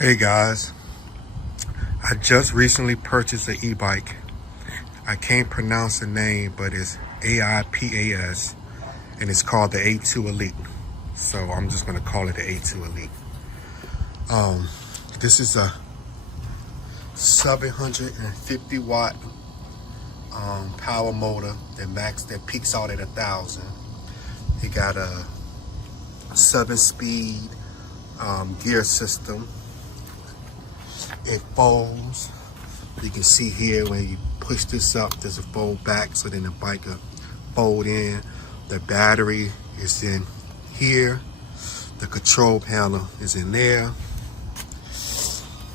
Hey guys, I just recently purchased an e-bike. I can't pronounce the name, but it's Aipas, and it's called the A2 Elite. So I'm just gonna call it the A2 Elite. This is a 750 watt power motor that peaks out at 1,000. It got a 7-speed gear system. It folds. You can see here when you push this up, there's a fold back, so then the bike will fold in. The battery is in here. The control panel is in there.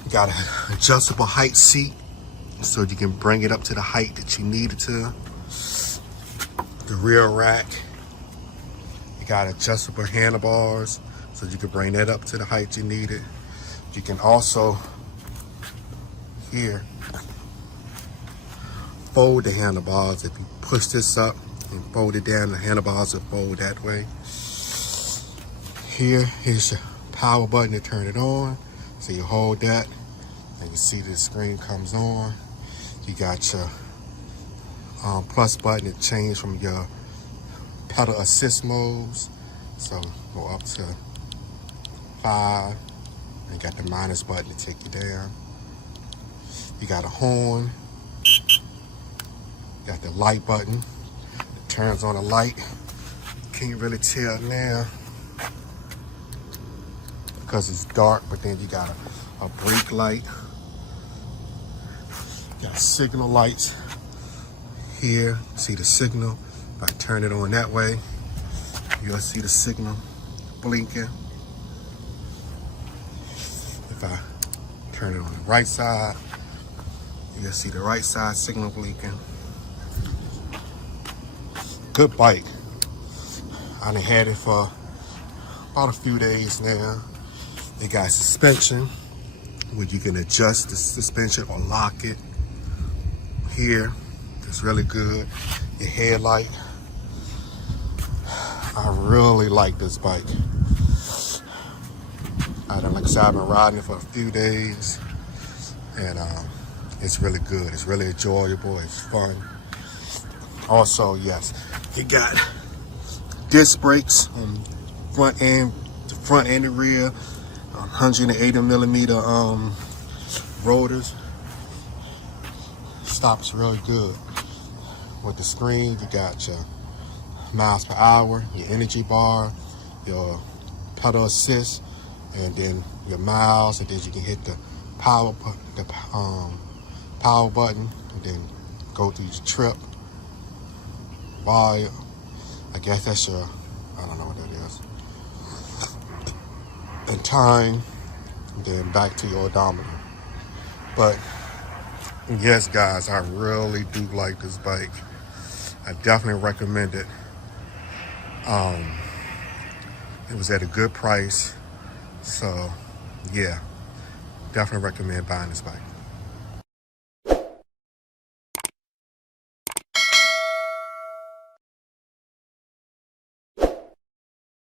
You got an adjustable height seat, so you can bring it up to the height that you need it to. The rear rack, you got adjustable handlebars, so you can bring that up to the height you need it. You can also here fold the handlebars. If you push this up and fold it down, the handlebars will fold that way. Here's your power button to turn it on. So you hold that and you see the screen comes on. You got your plus button to change from your pedal assist modes. So go up to 5, and you got the minus button to take you down. You got a horn. You got the light button. It turns on the light. Can't really tell now because it's dark, but then you got a brake light. You got signal lights here. See the signal. If I turn it on that way, you'll see the signal blinking. If I turn it on the right side, you'll see the right side signal blinking. Good bike. I done had it for about a few days now. They got suspension where you can adjust the suspension or lock it. Here, it's really good. Your headlight. I really like this bike. Like I said, I've been riding it for a few days, and it's really good. It's really enjoyable. It's fun. Also, yes, you got disc brakes on the front and the rear, 180 millimeter rotors. Stops really good. With the screen, you got your miles per hour, your energy bar, your pedal assist, and then your miles, and then you can hit the power button, and then go through your trip. Volume, I guess that's your, I don't know what that is. And time, and then back to your odometer. But yes, guys, I really do like this bike. I definitely recommend it. It was at a good price. So yeah, definitely recommend buying this bike.